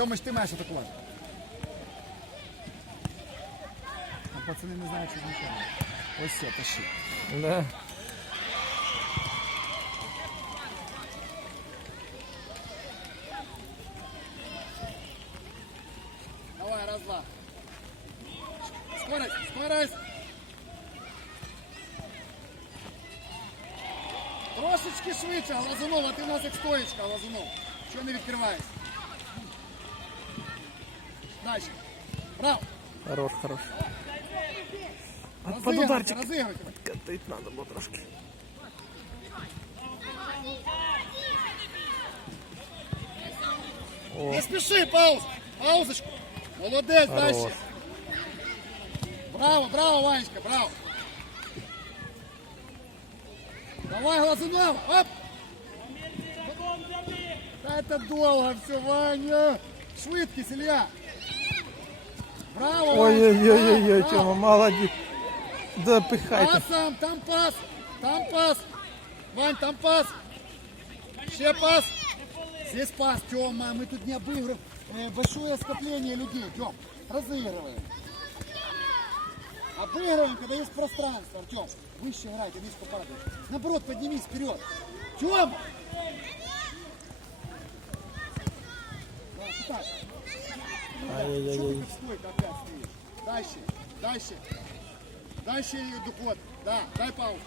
Тьомич, ти маєш атакувати. А пацани не знають, що ним. Ось все, пиши. Да. Давай, раз, два. Скорость, скорость. Трошечки швидше, Лазунов, а ти в нас як стоїчка, Лазунов. Чого не відкриваєшся? Дальше. Браво. Хорош, хорош. А под Розігруйте, ударчик. розігруйте. Катить надо було трошки. О, Не спіши, пауза. Паузочку. Молодець, Хорош. дальше. Браво, браво, Ванечка, браво. Давай, Глазунов, оп. Да это долго все, Ваня. Швидкість, Илья. Браво, Ванечка, Ой-ой-ой-ой, браво, Тьома, браво. молодець. Да пихайте. Пасом, там пас, там пас. Вань, там пас. Ще пас. Здесь пас, Тёма, мы тут не обыгрываем. Э, большое скопление людей, Тём, разыгрываем. Обыгрываем, когда есть пространство, Артем. Выше играй, ты низко падаешь. Наоборот, поднимись вперед. Тём! Ай-яй-яй. Ты опять стоишь? Дальше, дальше. Дальше духот. Да, дай паузу.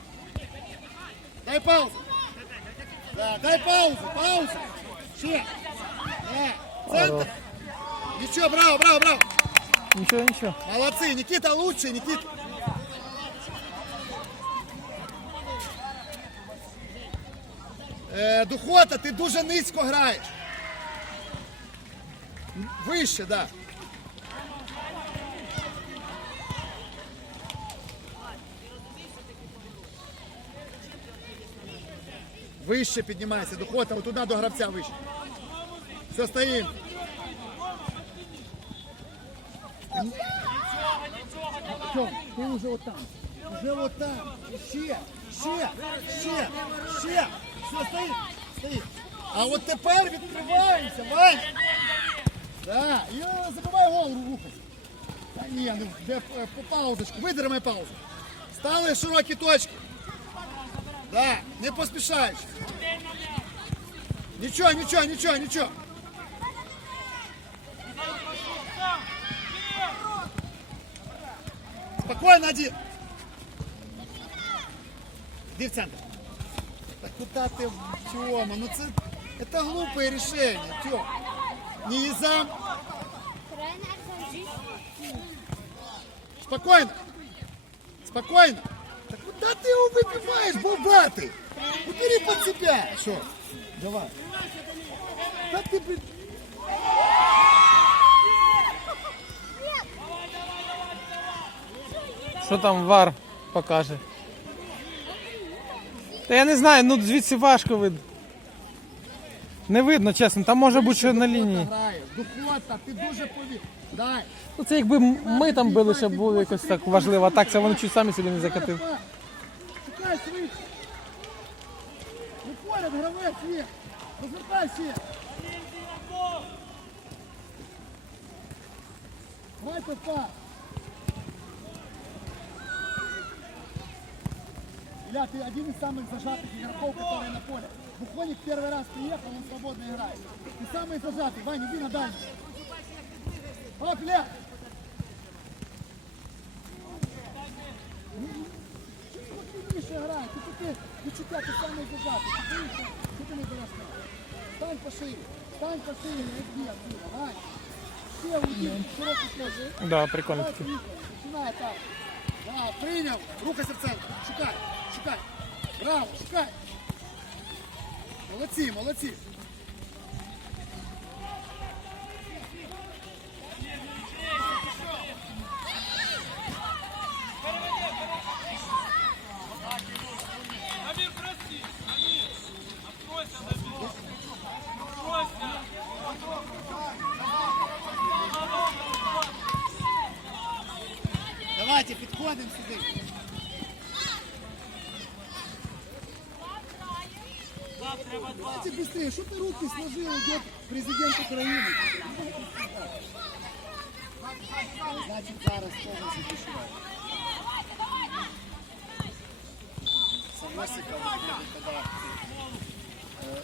Дай паузу. Да, дай паузу, паузу. Ще. Да, центр. Ничего, браво, браво, браво. Нічого, нічого. Молодцы, Никита лучший, Никита. Е, Духота, ти дуже низько граєш. Вище, да. Вище піднімайся, Духота, отуда до гравця вище. Все, стоїм. Артем, ти вже отам. Вже отам. Ще, ще, ще, ще. Все, стоїть. А от тепер відкриваємося, Вань. Да, і е, забивай голову рухайся. Та ні, ну де е, по паузочку, видермай паузу. Стали широкі точки. Да, не поспішаєш. Нічого, нічого, нічого, нічого. Спокойно один. Иди в центр. Да куда ты, Тёма? Ну це, это глупое решение, Тём. Не изам. Спокойно. Спокойно. Да куда ты его выбиваешь, бубатый? Убери под себя. Что? Давай. Да ты, блин. Що там вар покаже? Та я не знаю, ну звідси важко видно. Не видно, чесно, там може бути ще на лінії. Духота, ти дуже пові. Дай. Ну це якби ми там били, щоб було якось так важливо, а так це вони чуть самі собі не закатили. Чекай швидше. Ну поряд, гравець є. Розвертайся. Давай пас. Бля, ты один из самых зажатых игроков, которые на поле. Бухоник первый раз приехал, он свободно играет. Ты самый зажатый. Ваня, иди на дальний. О, бля! Ты Миша играет, ты, ты, ты, ты, самый зажатый. Ты, ты, ты, ты не берешь Стань пошире, стань пошире, иди отсюда, Вань. Все, уйди, широкий сложи. Да, прикольно. Начинай так. Да, принял. Рука сердца. Шукай. Браво, шукай. Молодці, молодці. Давайте быстрее, что ты руки сложил, идет президент Украины. Значит, зараз тоже запишивай. Самосиков будет тогда э,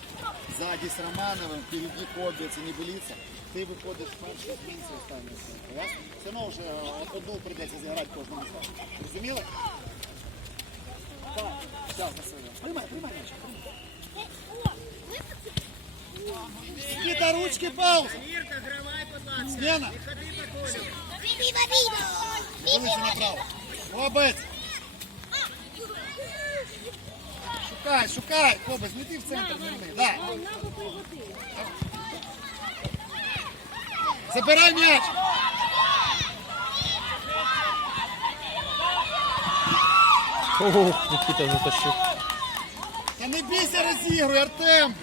сзади с Романовым, впереди Кобец и Небелица. Ти виходиш перший змінці останній. Ясно? Все одно вже е, одну прийдеться зіграти кожному стану. Розуміли? Так, зараз, Василь. Приймай, приймай м'яч. Никита, ручки, пауза. Смена. Вулиця направо. Кобець. Шукай, шукай. Кобець, не ти в центр, не ми. Да. Забирай м'яч. Ого, Нікіта затащив. Та не бійся, розігруй, Артем.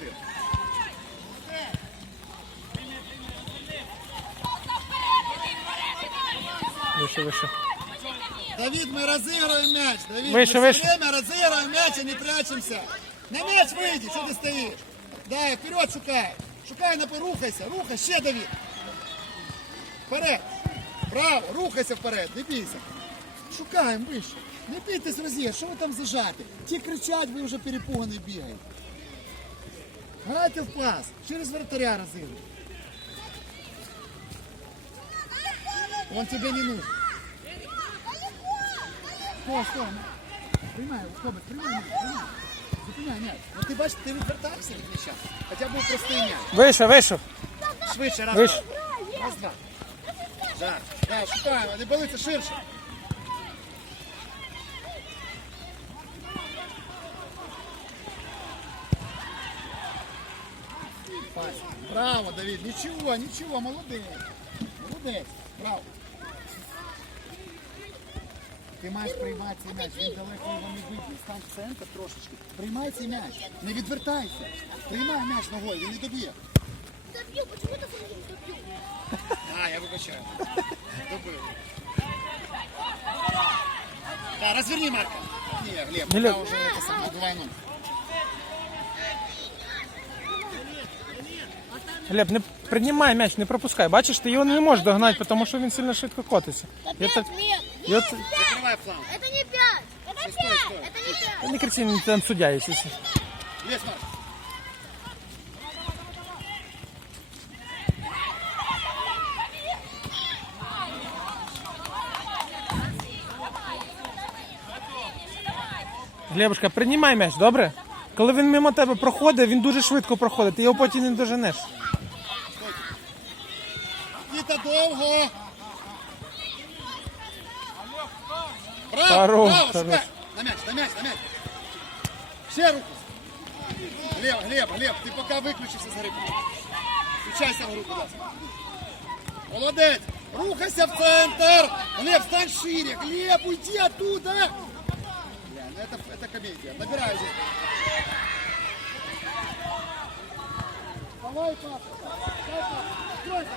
Вище, вище. Давид, мы разыгрываем мяч. Давид, Выше, мы выше. все время разыгрываем мяч, а не прячемся. На мяч выйди, что ты стоишь? Да, вперед шукай. Шукай, напи, рухайся, рухай, ще, Давид. Вперед. Право, рухайся вперед, не бійся. Шукаємо вище. Не бійтесь розігр, що ви там зажаті? Ті кричать, ви вже перепугані бігаєте. Грайте в пас, через вратаря розігруйте. Он тебе не нужен. Стой, стой. Приймай, Кобець, приймай приймай. Зупиняй м'яч. Ну ти бачиш, ти відвертаєшся від м'яча. Хоча був простий м'яч. Вище, вище. Швидше, раз, Вище. два. Раз, два. Да, да, шукаємо, не болиться ширше. Пас. Браво, Давид, нічого, нічого, молодець. Молодець, браво. Ти маєш приймати цей м'яч, він далеко його не виб'є. Стань в центр трошечки. Приймай цей м'яч, не відвертайся. Приймай м'яч ногою, він не доб'є. Добью, почему ты не добью? А, я вибачаю. Добив. Да, разверни, Марка. Не, Глеб, Глеб. пока уже это самое двойном. Глеб, не приймай м'яч, не пропускай. Бачиш, ти його не можеш догнати, тому що він сильно швидко котиться. От- лет! і от- Закрывай фланг. Это не пять! Это Стой, пять! стой. Это не пять! Та не кричи, він там суддя, якщо. що. Лезь, Марк. Глебушка, приймай м'яч, добре? Коли він мимо тебе проходить, він дуже швидко проходить, ти його потім не доженеш. Никита, долго. Хорош, браво, хорош. На мяч, на мяч, на мяч. Все руку. Глеб, Глеб, Глеб, ты пока выключишься с игры. Включайся в игру, будь ласка. Молодець. Рухайся в центр. Глеб, стань шире. Глеб, уйди оттуда. Бля, ну это, это комедия. Набирай здесь. Давай, папа. Давай, папа. Стройся.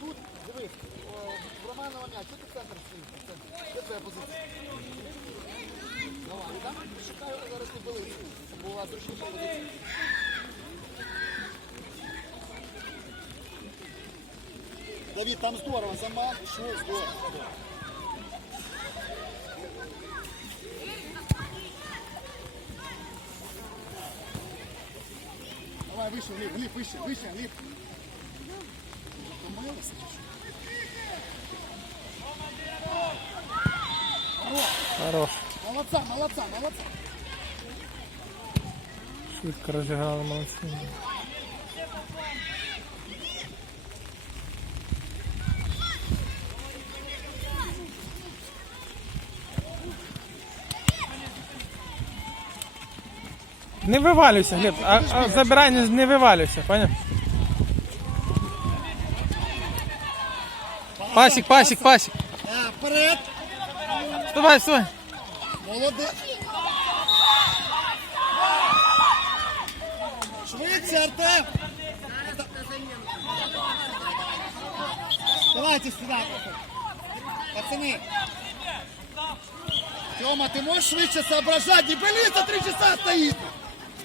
Тут, дивись, м'яч, що центр позиція. Давид, там здорово, замах, що здорово. Давай, выше, Глеб, Глеб, выше, выше, Глеб. Помылся, чи що? Хорош. Молодца, молодца, молодца. Швидко розіграли молодці. Не вивалюйся, Глеб, а, а забирай, не, не вивалюйся, поняв? Пасік, пасік, пасік. Да, вперед. Вставай, вставай. Молодець. Дальше, Артем. Давайте сюда. Пацаны. Тёма, ты можешь швидше соображать? Не болится три часа стоит.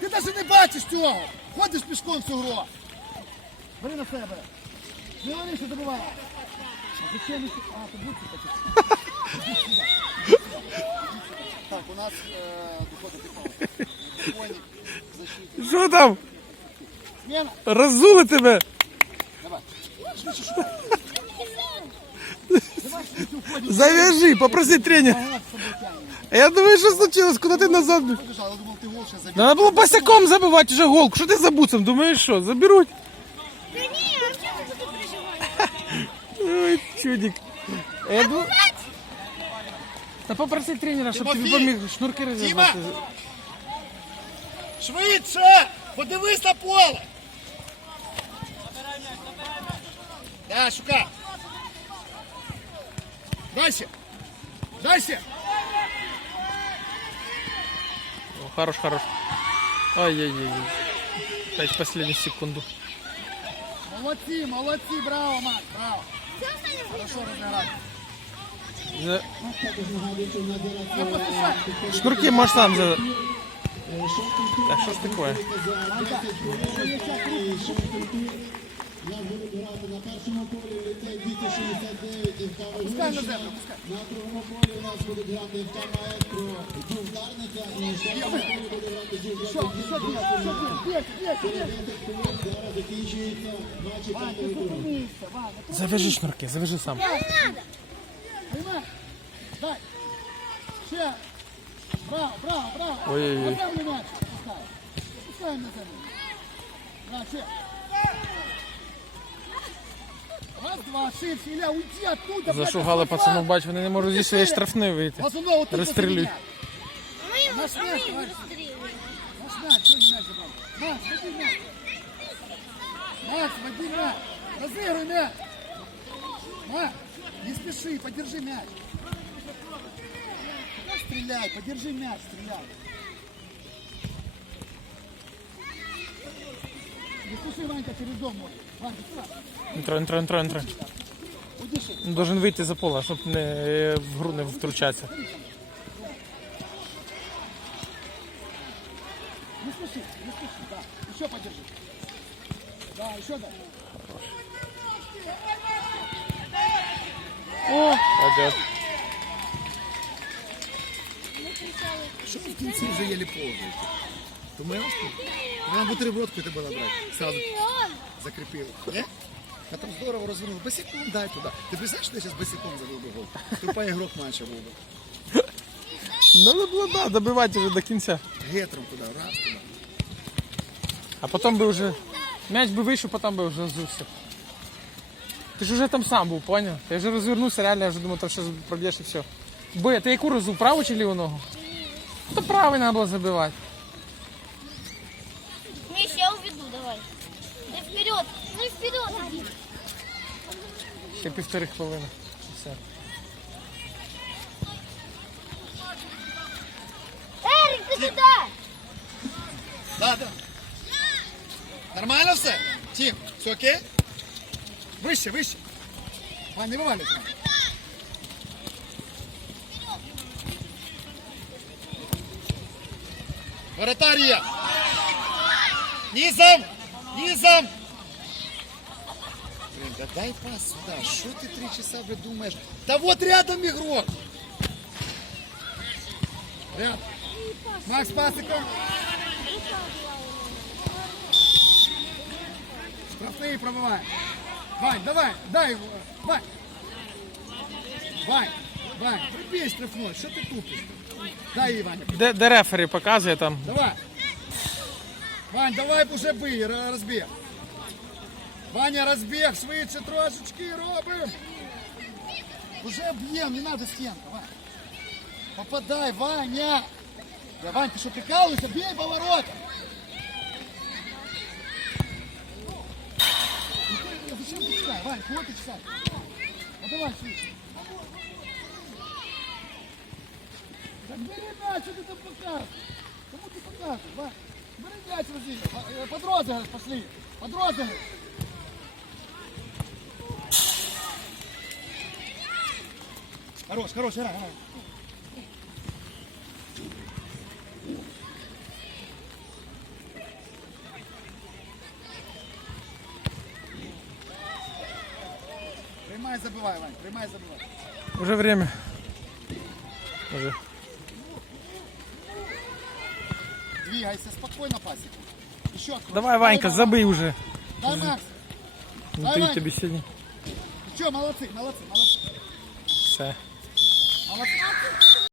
Ти навіть не бачиш цього. Ходиш пішком всю гру. Бери на себе. Не вони що добиває. А зачем ви... А, то будьте такі. Так, у нас е, доходить пауза. Коник, защита. Що там? Смена. Роззули тебе. Давай. Швидше шукай. Давай швидше уходим. Завяжи, попроси тренера. Ага, з собою тягнемо. А я думаю, що случилось, куди ти назад? біг? Побіжав, ще забіг. Надо було босяком забивати вже гол. Що ти за буцем? Думаєш що? Заберуть. Да не, а что ты тут переживаешь? Ой, чудик. Я. Та попроси тренера, щоб тобі Тимофій! поміг шнурки розв'язати. Швидше! Подивись на поле! Да, шукай! Дальше! Дальше! Хорош, хорош. Ай-яй-яй. Дайте последнюю секунду. Молодці, молодці, браво, Макс, браво! Хорошо розіграти. За- Шнурки можешь сам за... Так, что ж такое? Пускай на землю, пускай. Еще, еще бег, еще бег, бег, бег, бег. Вань, ты зупинися, Вань, ну Завяжи шнурки, завяжи сам. Поймай. Дай. Ще. Браво, браво, браво. Ой-ой-ой. На землю м'яч. Пускай. Пускай на землю. Да, ще. Раз, два, ширше. Ілля, уйди оттуда. блядь, Зашугали оставь пацанов, флаг. бач, вони не можуть зі своєї штрафної вийти. Пацанов, вот тут Розстрілюй. посередине. Мы его, Наш а мы мяч, его товарищ. расстреливаем. Наш мяч, что не мяч забрал? Макс, води мяч. Макс, води мяч. Разыгрывай мяч. Макс, не спеши, подержи мяч. Ну, Стреляй, подержи мяч, стреляй. Спеши, Ванька, через дом. Ванька, інтро, інтро, інтро. Удиши. Должен вийти за поле, щоб не, е, в гру не втручатися. Не спеши, не спеши, да. Еще подержи. Да, еще дай. О, пойдет. Вы в кінці вже повзаєте? Думаєш? Треба бутерброд какой-то было брать. Сразу закрепил. Не? А там здорово развернул. Босиком дай туда. Ты представляешь, что я сейчас босиком забил бы гол? Тупой игрок матча был бы. Надо було, да, добивати вже до кінця. Гетром туда, раз туда. А потім би вже... М'яч би вийшов, потім би вже зувся. Ти ж вже там сам був, поняв? Я вже розвернувся, реально, я вже думав, там щось проб'єш і все. Бо, ти яку розув, праву чи ліву ногу? Ну, то правий треба було забивати. Ще півтори хвилини. Все. Эрик, ты сюда! Да, да. Нормально все? Тим, все окей? Вище, вище. Вань, не вивалюйся. Воротарь є. Низом! Низом! Блин, да дай пас сюда. Что ты три часа вы думаешь? Да вот рядом игрок. Рядом. Макс пасиком. Штрафные пробывай. Вань, давай, дай его. Вань. Вань, Вань, прибей штрафной. Что ты тупишь? Дай ей, Ваня. Де, де рефері показує там. Давай. Вань, давай уже бий, р- розбіг. Ваня, розбіг, швидше трошечки робим. Уже б'єм, не надо стенка, Вань. Попадай, Ваня. Да, Вань, ты что, прикалываешься? Бей поворот. Ну ты Зачем ты читай, Вань, кого ты читай? Ну давай, швидше. Так бери мяч, что ты там показываешь? Кому ты показываешь, Вань? Бери мяч, Под розыгрыш пошли. Под розыгрыш. Хорош, хорош, играй, играй. Приймай, забивай, Вань, приймай, забивай. Уже время. Уже. Двигайся спокойно, пасик. Еще открой. Давай, Ванька, Дай, забий уже. Дай, Макс. Ну Дай, ти Ванька. тобі сьогодні. Че, молодцы, молодцы, молодцы. Все.